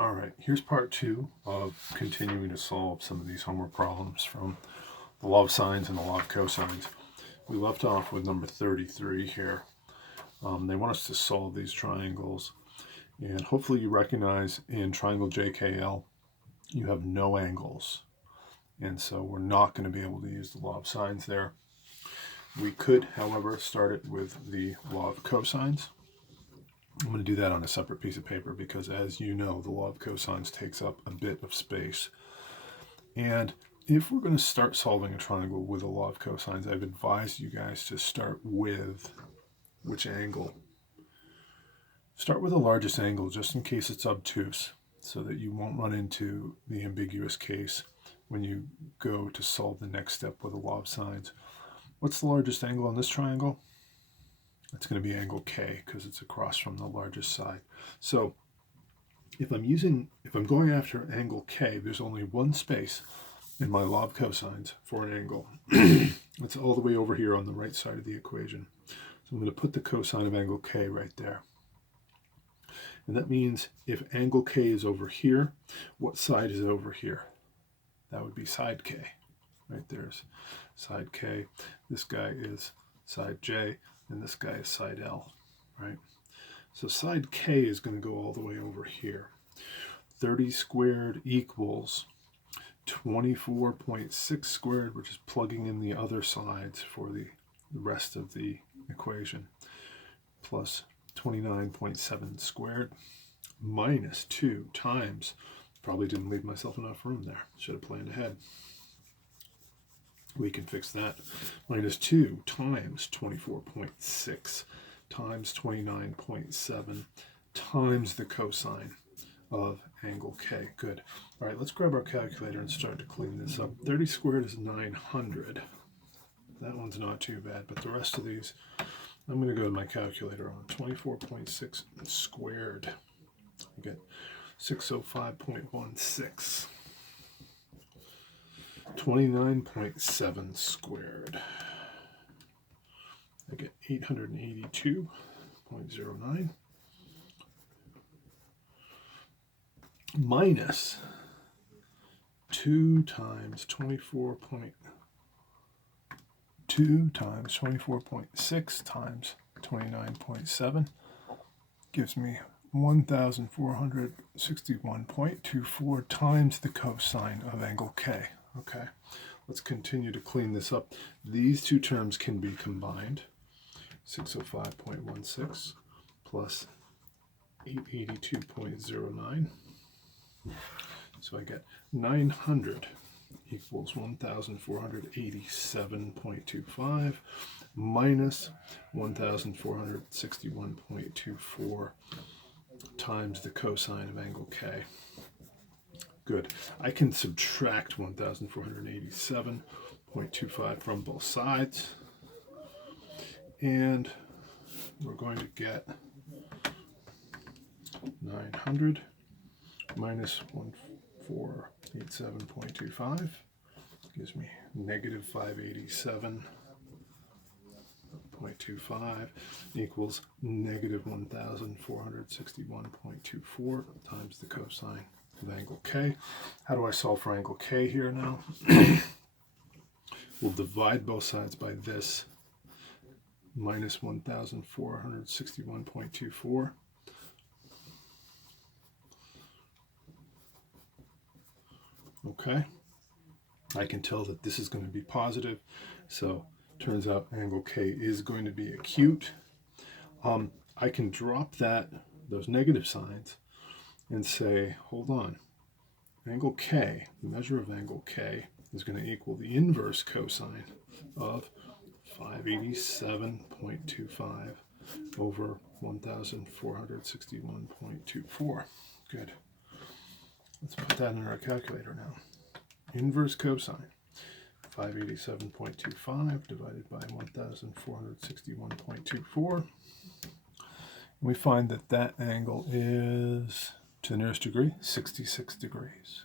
All right, here's part 2 of continuing to solve some of these homework problems from the law of sines and the law of cosines. We left off with number 33 here. They want us to solve these triangles, and hopefully you recognize in triangle JKL you have no angles, and so we're not going to be able to use the law of sines there. We could, however, start it with the law of cosines. I'm going to do that on a separate piece of paper because, as you know, the law of cosines takes up a bit of space. And if we're going to start solving a triangle with a law of cosines, I've advised you guys to start with which angle? Start with the largest angle just in case it's obtuse, so that you won't run into the ambiguous case when you go to solve the next step with a law of sines. What's the largest angle on this triangle? It's going to be angle K because it's across from the largest side. So if I'm going after angle K, there's only one space in my law of cosines for an angle. It's all the way over here on the right side of the equation. So I'm going to put the cosine of angle K right there. And that means if angle K is over here, what side is over here? That would be side K. Right there's side K. This guy is side J. And this guy is side L, right? So side K is going to go all the way over here. 30 squared equals 24.6 squared, which is plugging in the other sides for the rest of the equation, plus 29.7 squared, minus 2 times, probably didn't leave myself enough room there, should have planned ahead. We can fix that. Minus 2 times 24.6 times 29.7 times the cosine of angle K. Good. All right, let's grab our calculator and start to clean this up. 30 squared is 900. That one's not too bad, but the rest of these, I'm going to go to my calculator on 24.6 squared. I get 605.16. 29.7 squared. I get 882.09 minus 2 times 24.2 times 24.6 times 29.7 gives me 1,461.24 times the cosine of angle K. Okay, let's continue to clean this up. These two terms can be combined. 605.16 plus 882.09. So I get 900 equals 1,487.25 minus 1,461.24 times the cosine of angle K. Good. I can subtract 1,487.25 from both sides, and we're going to get 900 minus 1,487.25 gives me negative 587.25 equals negative 1,461.24 times the cosine of angle K. How do I solve for angle K here now? We'll divide both sides by this, minus 1,461.24. Okay, I can tell that this is going to be positive, so turns out angle K is going to be acute. I can drop those negative signs and say, hold on, angle K, the measure of angle K is going to equal the inverse cosine of 587.25 over 1,461.24. Good. Let's put that in our calculator now. Inverse cosine, 587.25 divided by 1,461.24. We find that that angle is, to the nearest degree, 66 degrees.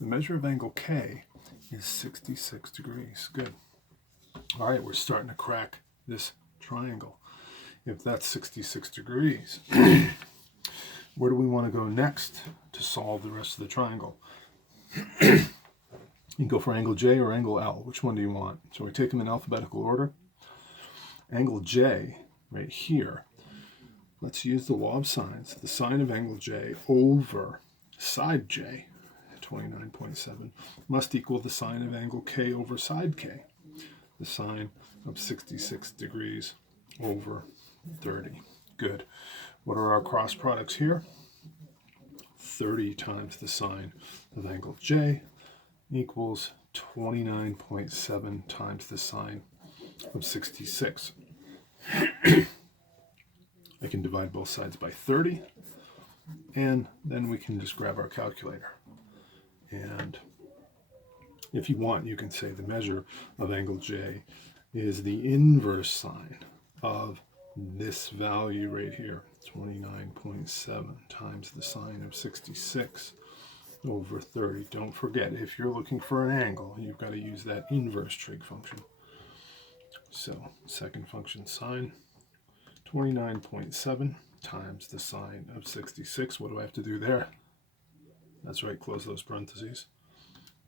The measure of angle K is 66 degrees. Good. All right, we're starting to crack this triangle. If that's 66 degrees, Where do we want to go next to solve the rest of the triangle? You go for angle J or angle L. Which one do you want? So we take them in alphabetical order. Angle J, right here. Let's use the law of sines. The sine of angle J over side J, 29.7, must equal the sine of angle K over side K, the sine of 66 degrees over 30. Good. What are our cross products here? 30 times the sine of angle J equals 29.7 times the sine of 66. I can divide both sides by 30, and then we can just grab our calculator. And if you want, you can say the measure of angle J is the inverse sine of this value right here, 29.7 times the sine of 66 over 30. Don't forget, if you're looking for an angle, you've got to use that inverse trig function. So second function sine, 29.7 times the sine of 66. What do I have to do there? That's right, close those parentheses.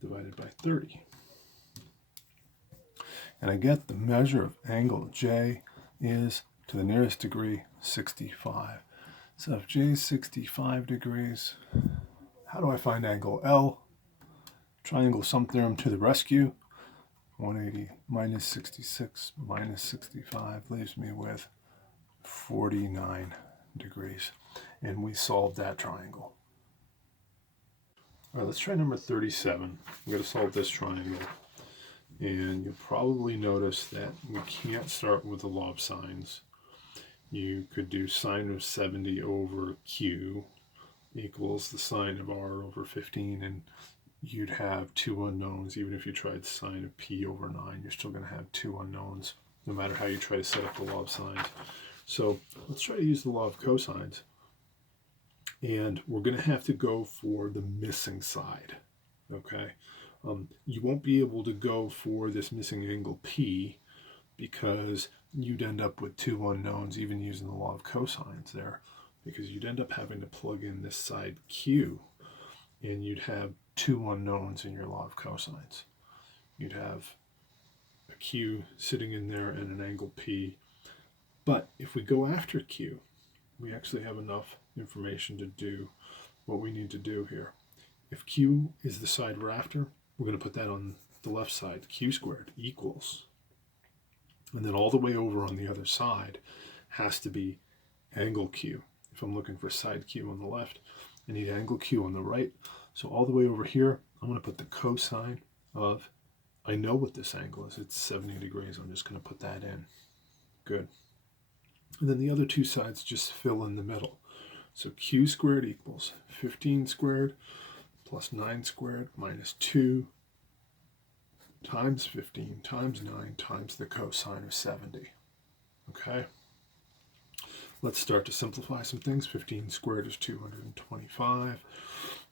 Divided by 30. And I get the measure of angle J is, to the nearest degree, 65. So if J is 65 degrees, how do I find angle L? Triangle sum theorem to the rescue. 180 minus 66 minus 65 leaves me with 49 degrees. And we solved that triangle. All right, let's try number 37. We're going to solve this triangle. And you'll probably notice that we can't start with the law of sines. You could do sine of 70 over Q equals the sine of R over 15, and you'd have two unknowns. Even if you tried sine of P over 9, you're still going to have two unknowns, no matter how you try to set up the law of sines. So let's try to use the law of cosines. And we're going to have to go for the missing side, okay? You won't be able to go for this missing angle P because you'd end up with two unknowns, even using the law of cosines there, because you'd end up having to plug in this side Q, and you'd have two unknowns in your law of cosines. You'd have a Q sitting in there and an angle P. But if we go after Q, we actually have enough information to do what we need to do here. If Q is the side we're after, we're going to put that on the left side. Q squared equals, and then all the way over on the other side has to be angle Q. If I'm looking for side Q on the left, I need angle Q on the right. So all the way over here, I'm going to put the cosine of, I know what this angle is. It's 70 degrees. I'm just going to put that in. Good. And then the other two sides just fill in the middle. So Q squared equals 15 squared plus 9 squared minus 2 times 15 times 9 times the cosine of 70. Okay? Let's start to simplify some things. 15 squared is 225.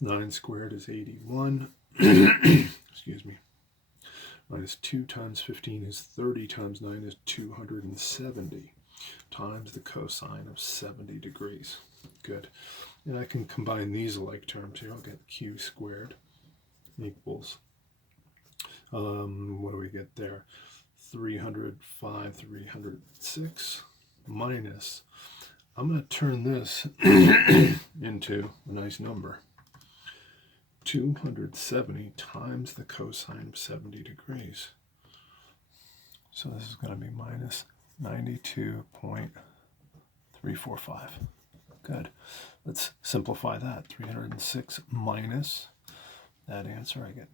9 squared is 81. Excuse me. Minus 2 times 15 is 30 times 9 is 270 times the cosine of 70 degrees. Good. And I can combine these like terms here. I'll get Q squared equals, what do we get there? 305, 306 minus, I'm going to turn this into a nice number. 270 times the cosine of 70 degrees. So this is going to be minus 92.345. Good. Let's simplify that. 306 minus that answer. I get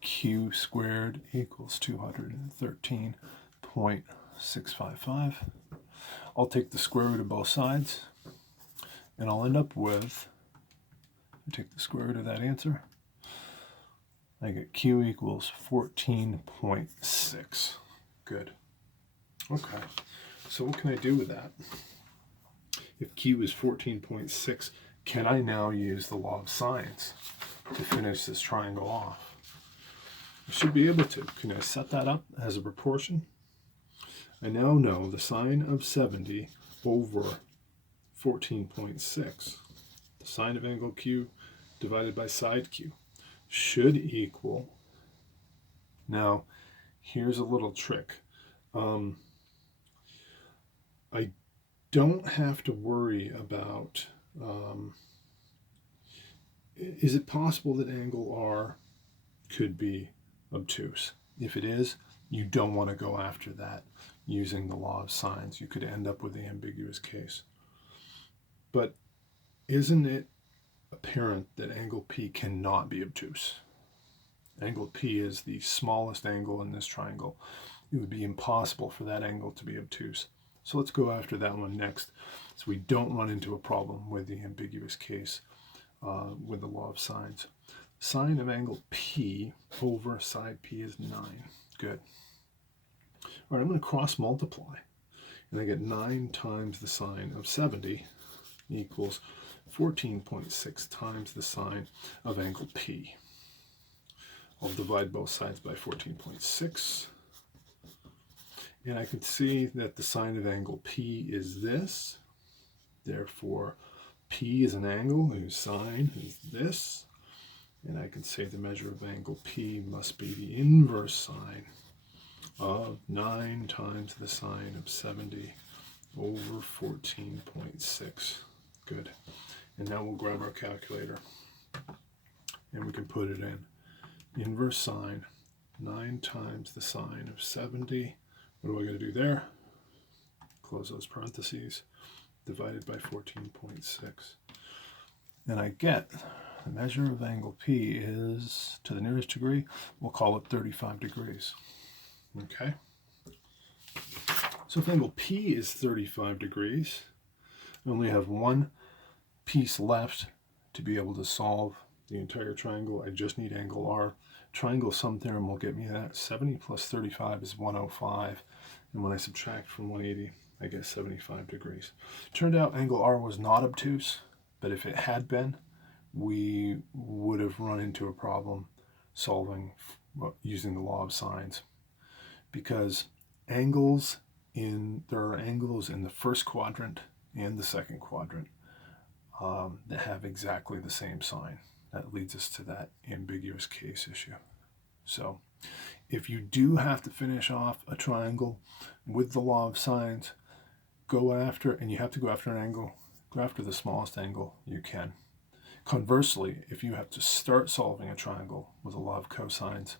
Q squared equals 213.655. I'll take the square root of both sides, and I'll end up with, take the square root of that answer, I get Q equals 14.6. Good. Okay, so what can I do with that? If Q is 14.6, can I now use the law of sines to finish this triangle off? I should be able to. Can I set that up as a proportion? I now know the sine of 70 over 14.6 the sine of angle Q divided by side Q should equal. Now, here's a little trick. I don't have to worry about, is it possible that angle R could be obtuse? If it is, you don't want to go after that using the law of sines. You could end up with the ambiguous case. But isn't it apparent that angle P cannot be obtuse? Angle P is the smallest angle in this triangle. It would be impossible for that angle to be obtuse. So let's go after that one next, so we don't run into a problem with the ambiguous case with the law of sines. Sine of angle P over side P is 9. Good. All right, I'm going to cross multiply, and I get 9 times the sine of 70 equals 14.6 times the sine of angle P. I'll divide both sides by 14.6. And I can see that the sine of angle P is this. Therefore, P is an angle whose sine is this. And I can say the measure of angle P must be the inverse sine of 9 times the sine of 70 over 14.6. Good. And now we'll grab our calculator. And we can put it in. Inverse sine, 9 times the sine of 70. What do I got to do there? Close those parentheses, divided by 14.6. And I get the measure of angle P is, to the nearest degree, we'll call it 35 degrees. Okay? So if angle P is 35 degrees, I only have one piece left to be able to solve the entire triangle. I just need angle R. Triangle sum theorem will get me that. 70 plus 35 is 105. And when I subtract from 180, I get 75 degrees. Turned out angle R was not obtuse, but if it had been, we would have run into a problem solving using the law of sines. Because there are angles in the first quadrant and the second quadrant that have exactly the same sign. That leads us to that ambiguous case issue. So if you do have to finish off a triangle with the law of sines, and you have to go after an angle, go after the smallest angle you can. Conversely, if you have to start solving a triangle with a law of cosines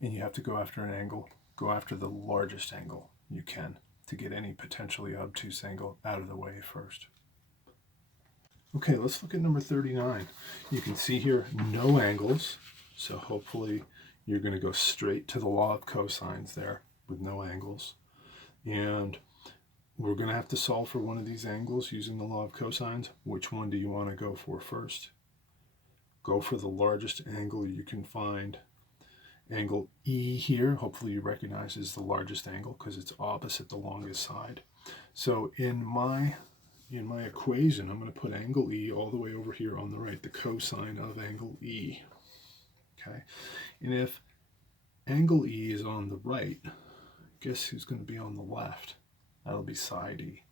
and you have to go after an angle, go after the largest angle you can to get any potentially obtuse angle out of the way first. Okay, let's look at number 39. You can see here no angles, so hopefully you're going to go straight to the law of cosines there with no angles. And we're going to have to solve for one of these angles using the law of cosines. Which one do you want to go for first? Go for the largest angle you can find. Angle E here, hopefully you recognize is the largest angle because it's opposite the longest side. So in my equation, I'm going to put angle E all the way over here on the right, the cosine of angle E. Okay, and if angle E is on the right, guess who's going to be on the left? That'll be side E.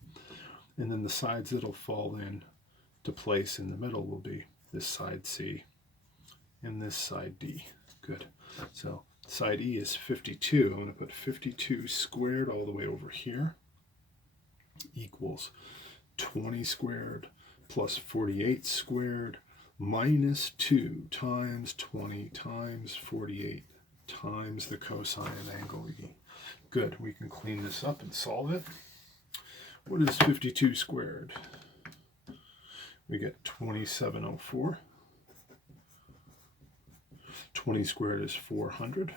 And then the sides that'll fall in to place in the middle will be this side C and this side D. Good. So side E is 52. I'm going to put 52 squared all the way over here equals 20 squared plus 48 squared minus 2 times 20 times 48 times the cosine of angle E. Good, we can clean this up and solve it. What is 52 squared? We get 2704. 20 squared is 400.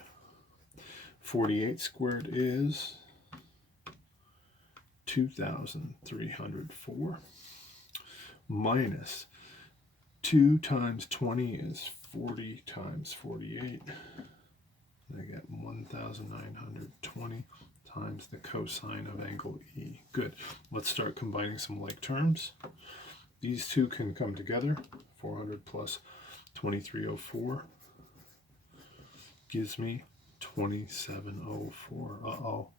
48 squared is 2,304 minus 2 times 20 is 40 times 48. I get 1,920 times the cosine of angle E. Good. Let's start combining some like terms. These two can come together. 400 plus 2304 gives me 2704. Uh-oh.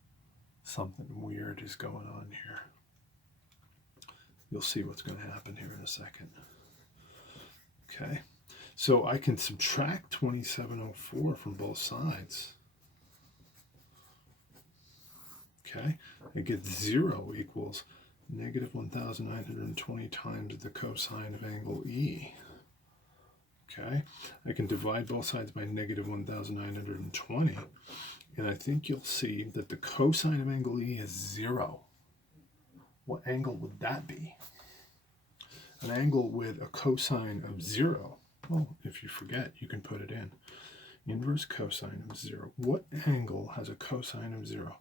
Something weird is going on here. You'll see what's going to happen here in a second. Okay, so I can subtract 2704 from both sides. Okay, I get 0 equals negative 1920 times the cosine of angle E. Okay, I can divide both sides by negative 1920, and I think you'll see that the cosine of angle E is 0. What angle would that be? An angle with a cosine of 0. Well, if you forget, you can put it in. Inverse cosine of 0. What angle has a cosine of 0?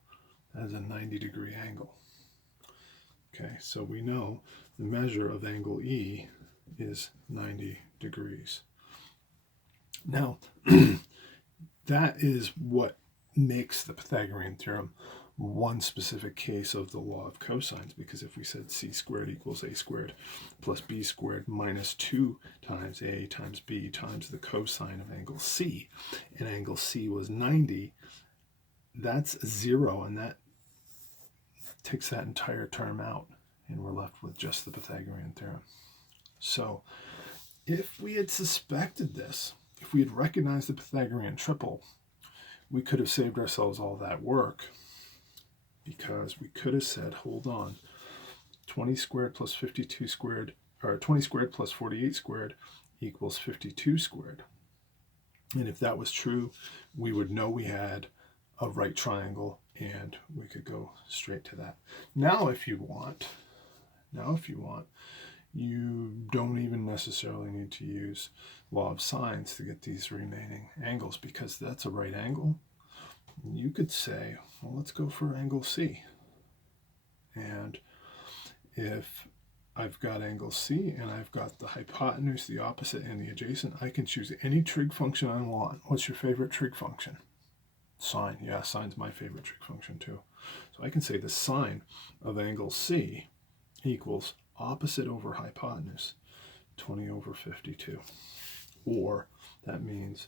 That is a 90-degree angle. Okay, so we know the measure of angle E is 90 degrees. Now, that is what makes the Pythagorean theorem one specific case of the law of cosines, because if we said c squared equals a squared plus b squared minus 2 times a times b times the cosine of angle C, and angle C was 90, that's 0, and that takes that entire term out, and we're left with just the Pythagorean theorem. So if we had suspected this, if we had recognized the Pythagorean triple, we could have saved ourselves all that work, because we could have said, hold on, 20 squared plus 52 squared, or 20 squared plus 48 squared equals 52 squared. And if that was true, we would know we had a right triangle, and we could go straight to that. Now if you want, you don't even necessarily need to use law of sines to get these remaining angles, because that's a right angle. You could say, well, let's go for angle C. And if I've got angle C and I've got the hypotenuse, the opposite, and the adjacent, I can choose any trig function I want. What's your favorite trig function? Sine. Yeah, sine's my favorite trig function too. So I can say the sine of angle C equals opposite over hypotenuse, 20 over 52. Or that means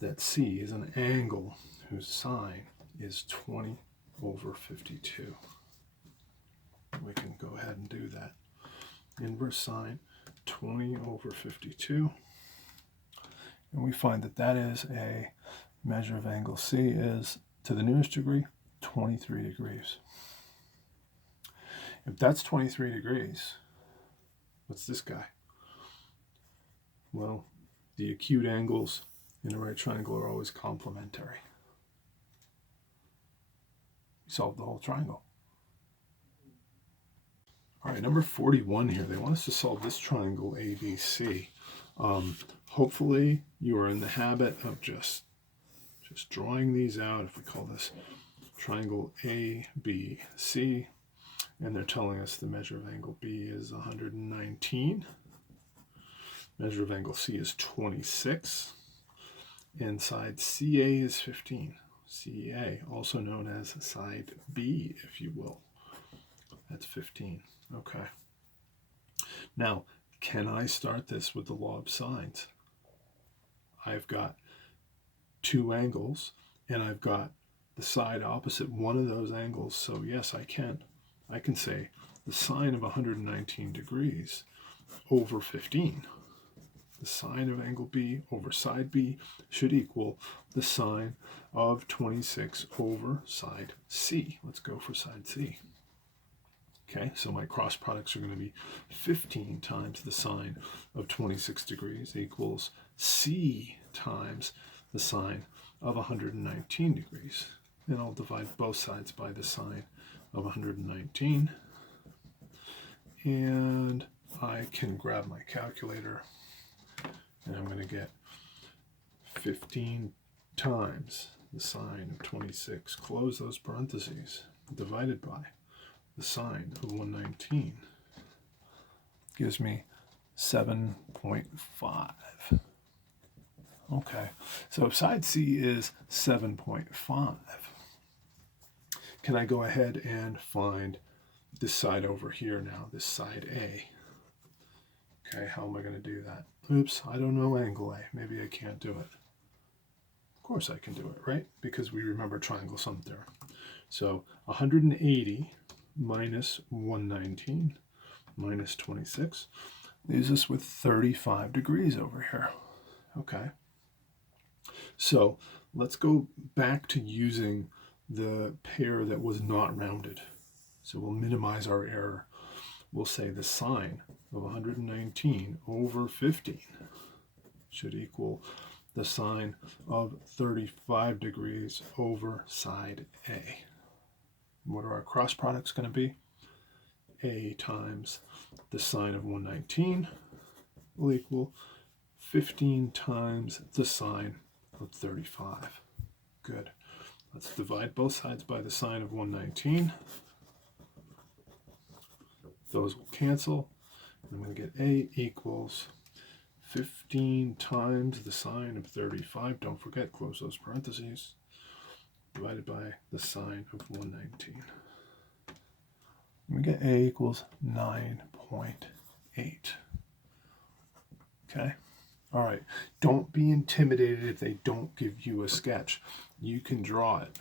that C is an angle whose sine is 20 over 52. We can go ahead and do that. Inverse sine 20 over 52. And we find that that is a measure of angle C is, to the nearest degree, 23 degrees. If that's 23 degrees, what's this guy? Well, the acute angles in a right triangle are always complementary. We solved the whole triangle. All right, number 41 here. They want us to solve this triangle ABC. Hopefully you are in the habit of just drawing these out. If we call this triangle ABC, and they're telling us the measure of angle B is 119. Measure of angle C is 26. And side CA is 15. CA, also known as side B, if you will. That's 15. Okay. Now, can I start this with the law of sines? I've got two angles, and I've got the side opposite one of those angles, so yes, I can. I can say the sine of 119 degrees over 15. The sine of angle B over side B should equal the sine of 26 over side C. Let's go for side C. Okay, so my cross products are going to be 15 times the sine of 26 degrees equals C times the sine of 119 degrees. And I'll divide both sides by the sine of 119. And I can grab my calculator, and I'm going to get 15 times the sine of 26, close those parentheses, divided by the sine of 119, gives me 7.5. Okay, so if side C is 7.5, can I go ahead and find this side over here now, this side A? Okay, how am I going to do that? Oops, I don't know angle A. Maybe I can't do it. Of course I can do it, right? Because we remember triangle sum theorem. So 180 minus 119 minus 26. leaves us with 35 degrees over here. Okay. So let's go back to using the pair that was not rounded. So we'll minimize our error. We'll say the sine of 119 over 15 should equal the sine of 35 degrees over side A. What are our cross products going to be? A times the sine of 119 will equal 15 times the sine of 35. Good. Let's divide both sides by the sine of 119. Those will cancel. I'm going to get A equals 15 times the sine of 35. Don't forget, close those parentheses. Divided by the sine of 119. And we get A equals 9.8. Okay? All right. Don't be intimidated if they don't give you a sketch. You can draw it.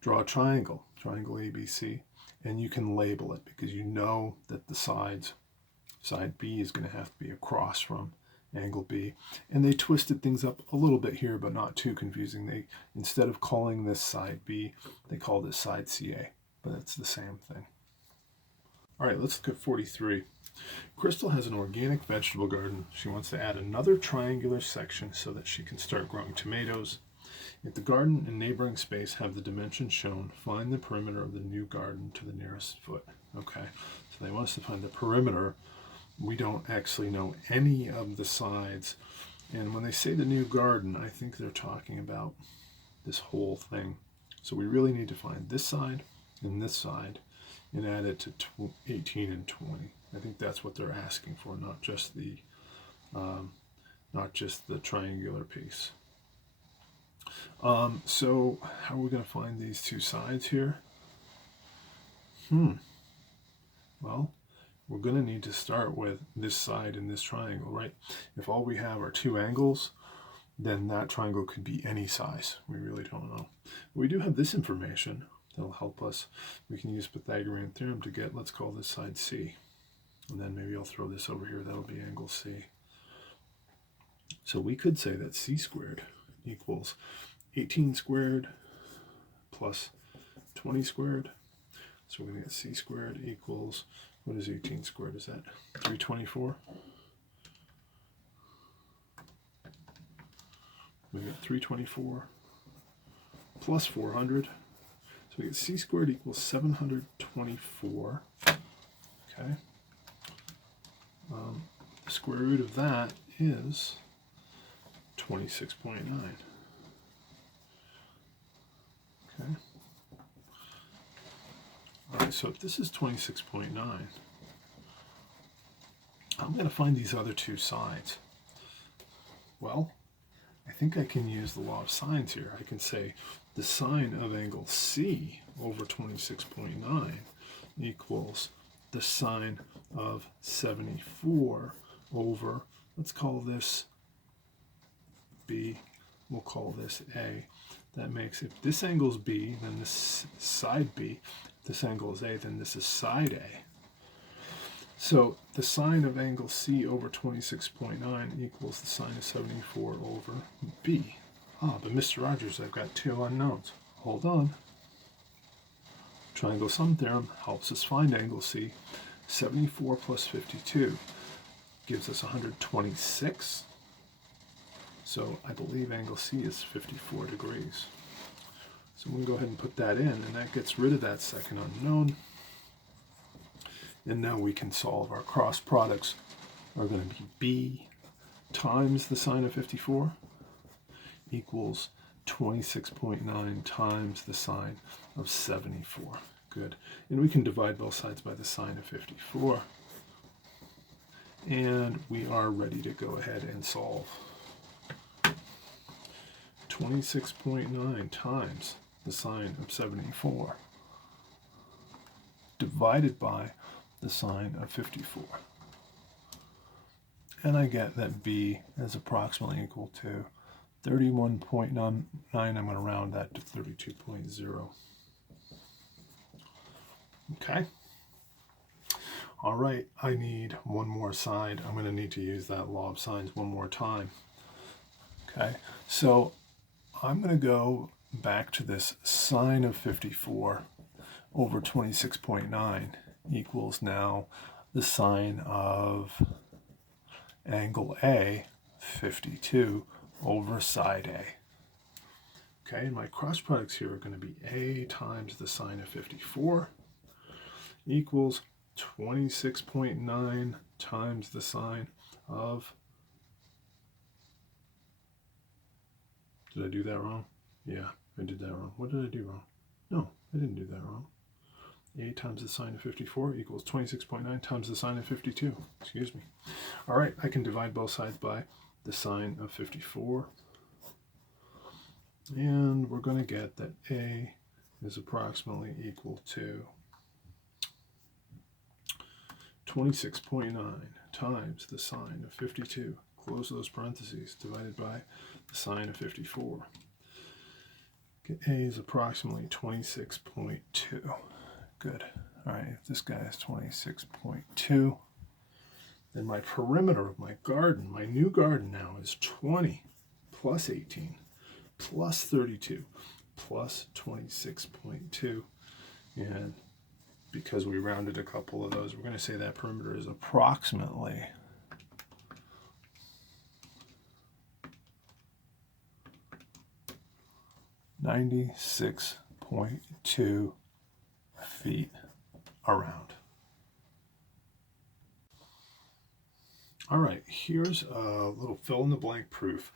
Draw a triangle, triangle ABC, and you can label it because you know that the side B is going to have to be across from angle B. And they twisted things up a little bit here, but not too confusing. They, instead of calling this side B, they call this side CA, but it's the same thing. All right, let's look at 43. Crystal has an organic vegetable garden. She wants to add another triangular section so that she can start growing tomatoes. If the garden and neighboring space have the dimensions shown, find the perimeter of the new garden to the nearest foot. Okay, so they want us to find the perimeter. We don't actually know any of the sides. And when they say the new garden, I think they're talking about this whole thing. So we really need to find this side and add it to 18 and 20. I think that's what they're asking for, not just the triangular piece. So how are we going to find these two sides here? Well, we're going to need to start with this side and this triangle, right? If all we have are two angles, then that triangle could be any size. We really don't know. We do have this information that'll help us. We can use Pythagorean theorem to get, let's call this side C. And then maybe I'll throw this over here. That'll be angle C. So we could say that C squared equals 18 squared plus 20 squared. So we're going to get C squared equals, what is 18 squared? Is that 324? We got 324 plus 400. So we get C squared equals 724. Okay. The square root of that is 26.9. Okay. All right, so if this is 26.9, I'm going to find these other two sides. Well, I think I can use the law of sines here. I can say the sine of angle C over 26.9 equals the sine of 74 over, let's call this B, we'll call this A. That makes, if this angle is B, then this side B. If this angle is A, then this is side A. So the sine of angle C over 26.9 equals the sine of 74 over B. But Mr. Rogers, I've got two unknowns. Hold on. Triangle sum theorem helps us find angle C. 74 plus 52 gives us 126. So I believe angle C is 54 degrees. So we'll go ahead and put that in, and that gets rid of that second unknown. And now we can solve. Our cross products are going to be B times the sine of 54 equals 26.9 times the sine of 74. Good. And we can divide both sides by the sine of 54. And we are ready to go ahead and solve. 26.9 times the sine of 74 divided by the sine of 54. And I get that B is approximately equal to 31.99. I'm going to round that to 32.0. Okay. All right, I need one more side. I'm going to need to use that law of sines one more time. Okay, so I'm going to go back to this sine of 54 over 26.9 equals now the sine of angle A, 52, over side A. Okay, and my cross products here are going to be A times the sine of 54 equals 26.9 times the sine of, did I do that wrong? Yeah, I did that wrong. What did I do wrong? No, I didn't do that wrong. A times the sine of 54 equals 26.9 times the sine of 52. Excuse me. All right, I can divide both sides by the sine of 54. And we're going to get that A is approximately equal to 26.9 times the sine of 52, close those parentheses, divided by the sine of 54. A is approximately 26.2. Good. All right, if this guy is 26.2, then my perimeter of my garden, my new garden now, is 20 plus 18 plus 32 plus 26.2. And because we rounded a couple of those, we're going to say that perimeter is approximately 96.2 feet around. All right, here's a little fill-in-the-blank proof.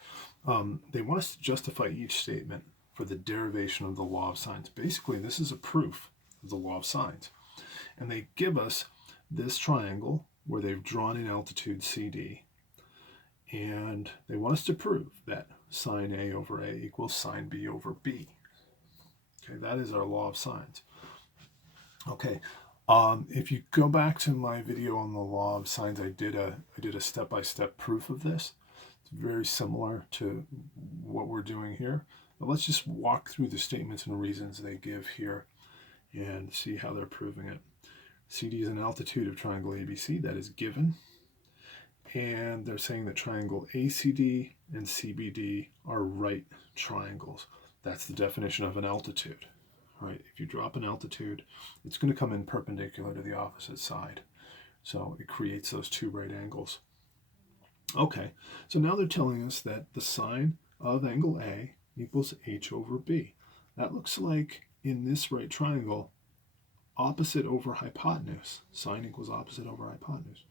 They want us to justify each statement for the derivation of the law of sines. Basically, this is a proof of the law of sines. And they give us this triangle where they've drawn an altitude CD. And they want us to prove that sine A over A equals sine B over B. Okay, that is our law of sines. Okay, if you go back to my video on the law of sines, I did a step-by-step proof of this. It's very similar to what we're doing here. But let's just walk through the statements and reasons they give here and see how they're proving it. CD is an altitude of triangle ABC, that is given. And they're saying that triangle ACD and CBD are right triangles. That's the definition of an altitude. Right? If you drop an altitude, it's going to come in perpendicular to the opposite side. So it creates those two right angles. Okay, so now they're telling us that the sine of angle A equals H over B. That looks like, in this right triangle, opposite over hypotenuse. Sine equals opposite over hypotenuse.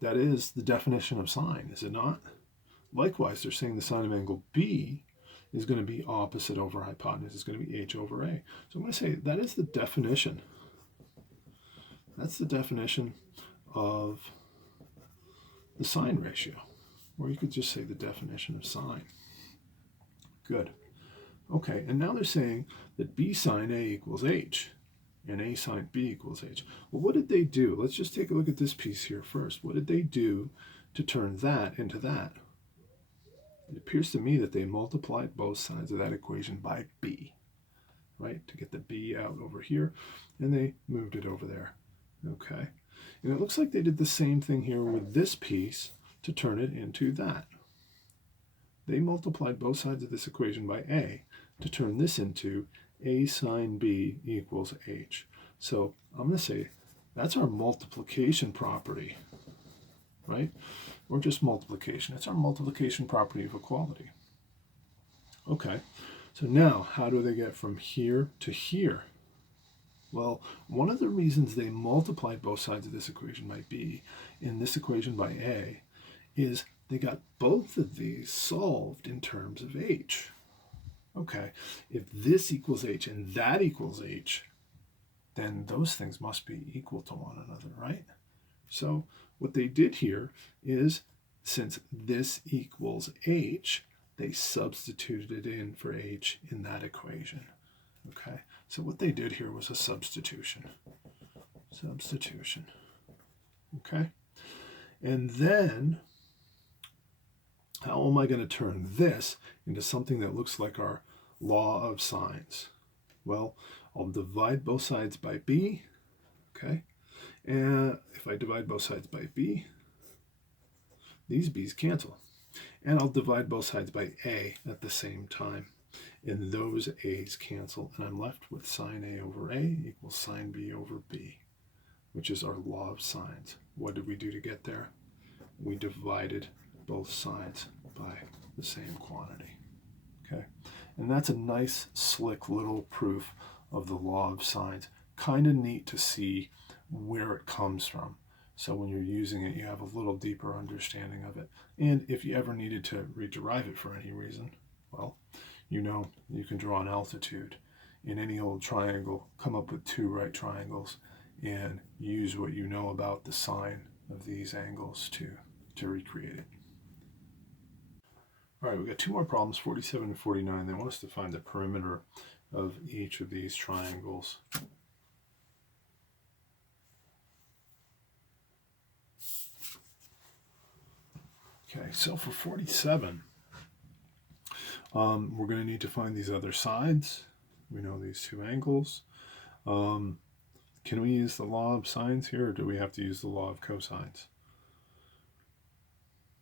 That is the definition of sine, is it not? Likewise, they're saying the sine of angle B is going to be opposite over hypotenuse. It's going to be H over A. So I'm going to say that is the definition. That's the definition of the sine ratio. Or you could just say the definition of sine. Good. Okay, and now they're saying that B sine A equals H and A sine B equals H. Well, what did they do? Let's just take a look at this piece here first. What did they do to turn that into that? It appears to me that they multiplied both sides of that equation by B, right, to get the B out over here, and they moved it over there. Okay, and it looks like they did the same thing here with this piece to turn it into that. They multiplied both sides of this equation by A to turn this into A sine B equals H. So I'm going to say that's our multiplication property, right? Or just multiplication. It's our multiplication property of equality. Okay, so now how do they get from here to here? Well, one of the reasons they multiplied both sides of this equation by B in this equation by A is they got both of these solved in terms of H. Okay, if this equals H and that equals H, then those things must be equal to one another, right? So what they did here is, since this equals H, they substituted it in for H in that equation. Okay, so what they did here was a substitution. Substitution. Okay, and then how am I going to turn this into something that looks like our law of sines? Well, I'll divide both sides by B, okay? And if I divide both sides by b, these b's cancel. And I'll divide both sides by a at the same time. And those a's cancel. And I'm left with sine a over a equals sine b over b, which is our law of sines. What did we do to get there? We divided both sides by the same quantity. Okay, and that's a nice, slick little proof of the law of sines. Kind of neat to see where it comes from. So when you're using it, you have a little deeper understanding of it. And if you ever needed to rederive it for any reason, well, you know you can draw an altitude in any old triangle, come up with two right triangles, and use what you know about the sine of these angles to recreate it. All right, we've got two more problems, 47 and 49. They want us to find the perimeter of each of these triangles. Okay, so for 47, we're going to need to find these other sides. We know these two angles. Can we use the law of sines here, or do we have to use the law of cosines?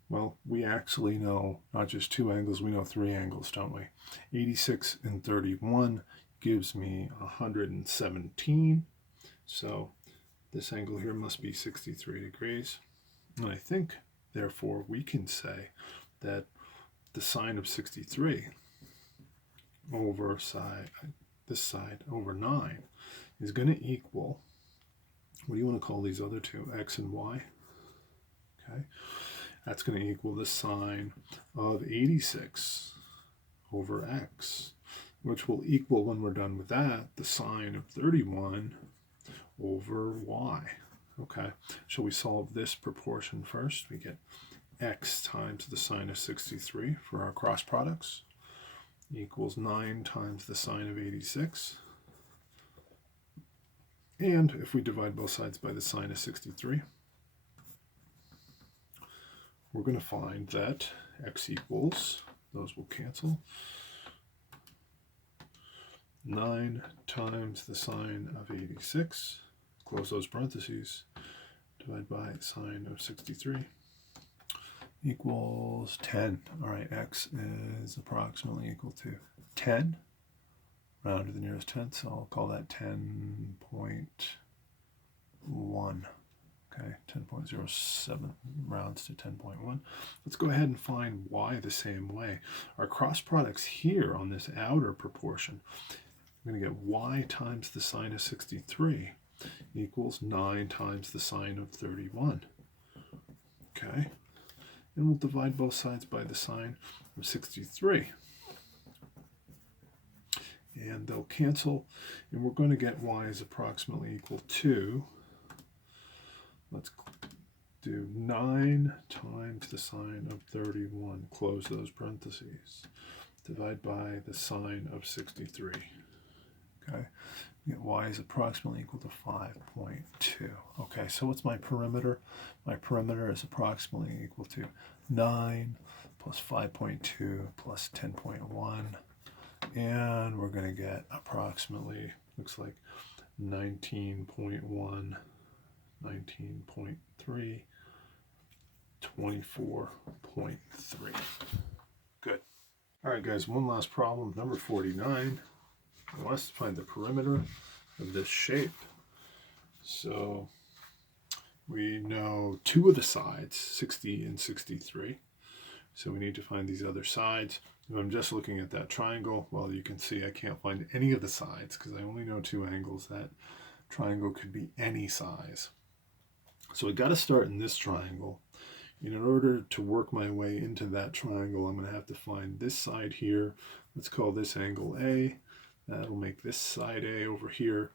Well, we actually know not just two angles, we know three angles, don't we? 86 and 31 gives me 117. So this angle here must be 63 degrees. And I think, therefore, we can say that the sine of 63 over this side over 9 is going to equal, what do you want to call these other two, x and y? Okay, that's going to equal the sine of 86 over x, which will equal, when we're done with that, the sine of 31 over y. Okay, shall we solve this proportion first? We get x times the sine of 63 for our cross products equals 9 times the sine of 86. And if we divide both sides by the sine of 63, we're going to find that x equals, those will cancel, 9 times the sine of 86, close those parentheses, divide by sine of 63, equals 10. All right, x is approximately equal to 10, round to the nearest tenth, so I'll call that 10.1. Okay, 10.07 rounds to 10.1. Let's go ahead and find y the same way. Our cross products here on this outer proportion, I'm going to get y times the sine of 63 equals 9 times the sine of 31. Okay, and we'll divide both sides by the sine of 63. And they'll cancel, and we're going to get y is approximately equal to, let's do 9 times the sine of 31, close those parentheses, divide by the sine of 63. Okay, we get y is approximately equal to 5.2. Okay, so what's my perimeter? My perimeter is approximately equal to 9 plus 5.2 plus 10.1. And we're going to get approximately, looks like 19.1, 19.3, 24.3. Good. All right, guys, one last problem, number 49. I want us to find the perimeter of this shape. So we know two of the sides, 60 and 63. So we need to find these other sides. If I'm just looking at that triangle, well, you can see I can't find any of the sides because I only know two angles. That triangle could be any size. So I got to start in this triangle. And in order to work my way into that triangle, I'm going to have to find this side here. Let's call this angle A. That'll make this side A over here.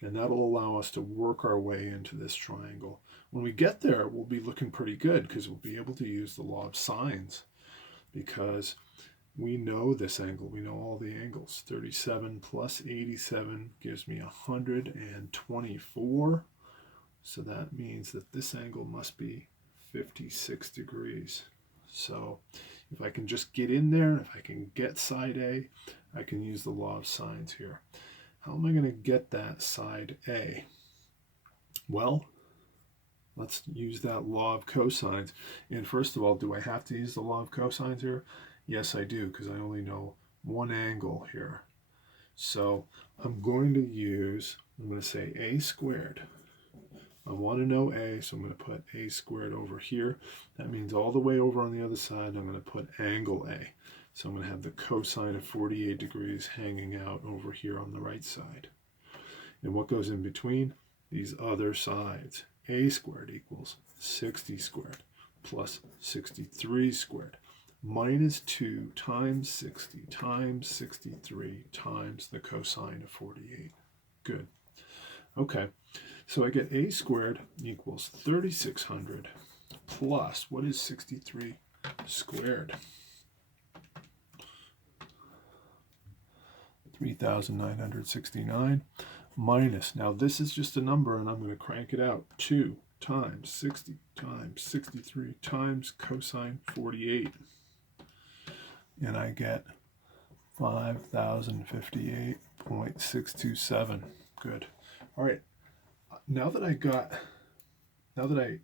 And that'll allow us to work our way into this triangle. When we get there, we'll be looking pretty good because we'll be able to use the law of sines, because we know this angle. We know all the angles. 37 plus 87 gives me 124. So that means that this angle must be 56 degrees. So if I can just get in there, if I can get side A, I can use the law of sines here. How am I going to get that side A? Well, let's use that law of cosines. And first of all, do I have to use the law of cosines here? Yes, I do, because I only know one angle here. So I'm going to say a squared. I want to know a, so I'm going to put a squared over here. That means all the way over on the other side, I'm going to put angle a. So I'm going to have the cosine of 48 degrees hanging out over here on the right side. And what goes in between? These other sides. A squared equals 60 squared plus 63 squared minus 2 times 60 times 63 times the cosine of 48. Good. Okay, so I get a squared equals 3600 plus, what is 63 squared? 3,969 minus, now this is just a number and I'm going to crank it out, 2 times 60 times 63 times cosine 48. And I get 5,058.627. Good. All right. Now that I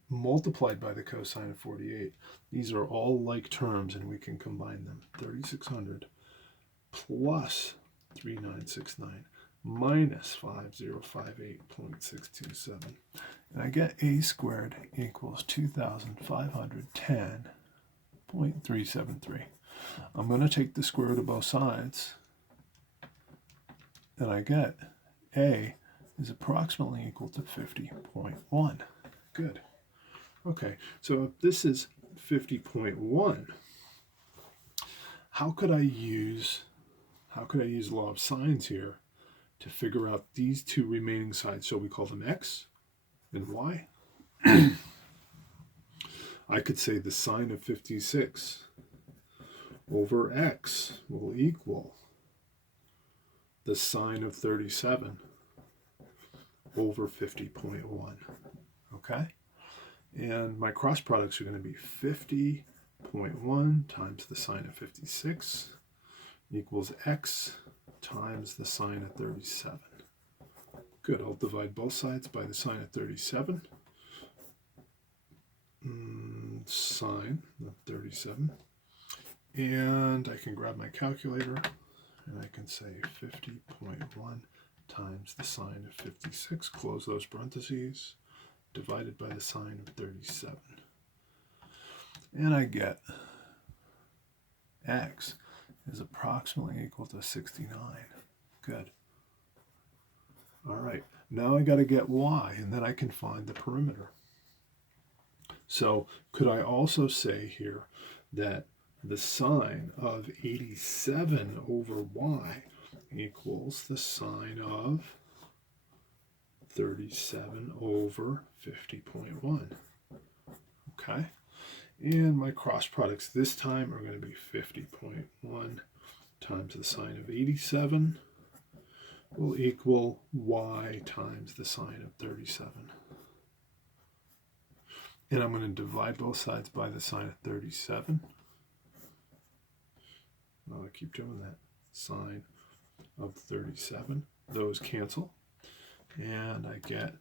multiplied by the cosine of 48, these are all like terms and we can combine them. 3,600 plus 3,969 minus 5,058.627. And I get a squared equals 2,510.373. I'm going to take the square root of both sides, and I get a is approximately equal to 50.1. Good. Okay, so if this is 50.1, how could I use law of sines here to figure out these two remaining sides? So we call them x and y. I could say the sine of 56 over x will equal the sine of 37 over 50.1. Okay? And my cross products are going to be 50.1 times the sine of 56 equals x times the sine of 37. Good. I'll divide both sides by the sine of 37. Sine of 37. And I can grab my calculator and I can say 50.1 times the sine of 56, close those parentheses, divided by the sine of 37. And I get x is approximately equal to 69. Good. All right, now I got to get y, and then I can find the perimeter. So could I also say here that the sine of 87 over y equals the sine of 37 over 50.1. Okay? And my cross products this time are going to be 50.1 times the sine of 87 will equal y times the sine of 37. And I'm going to divide both sides by the sine of 37. I'll keep doing that. Sine of 37. Those cancel. And I get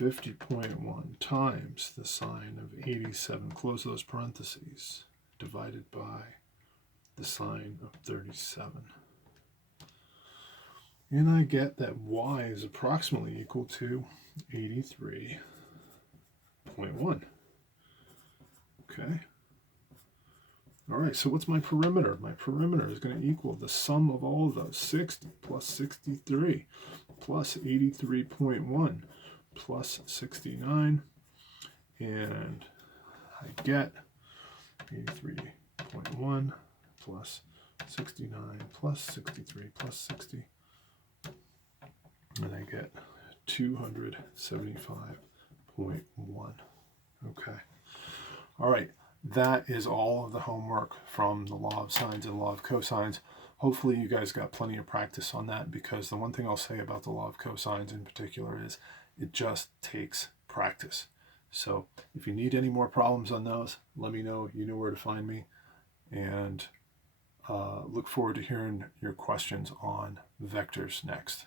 50.1 times the sine of 87, close those parentheses, divided by the sine of 37. And I get that y is approximately equal to 83.1. Okay. All right, so what's my perimeter? My perimeter is going to equal the sum of all of those, 60 plus 63 plus 83.1 plus 69, and I get 83.1 plus 69 plus 63 plus 60, and I get 275.1. Okay. All right. That is all of the homework from the law of sines and law of cosines. Hopefully you guys got plenty of practice on that, because the one thing I'll say about the law of cosines in particular is it just takes practice. So if you need any more problems on those, let me know. You know where to find me. And look forward to hearing your questions on vectors next.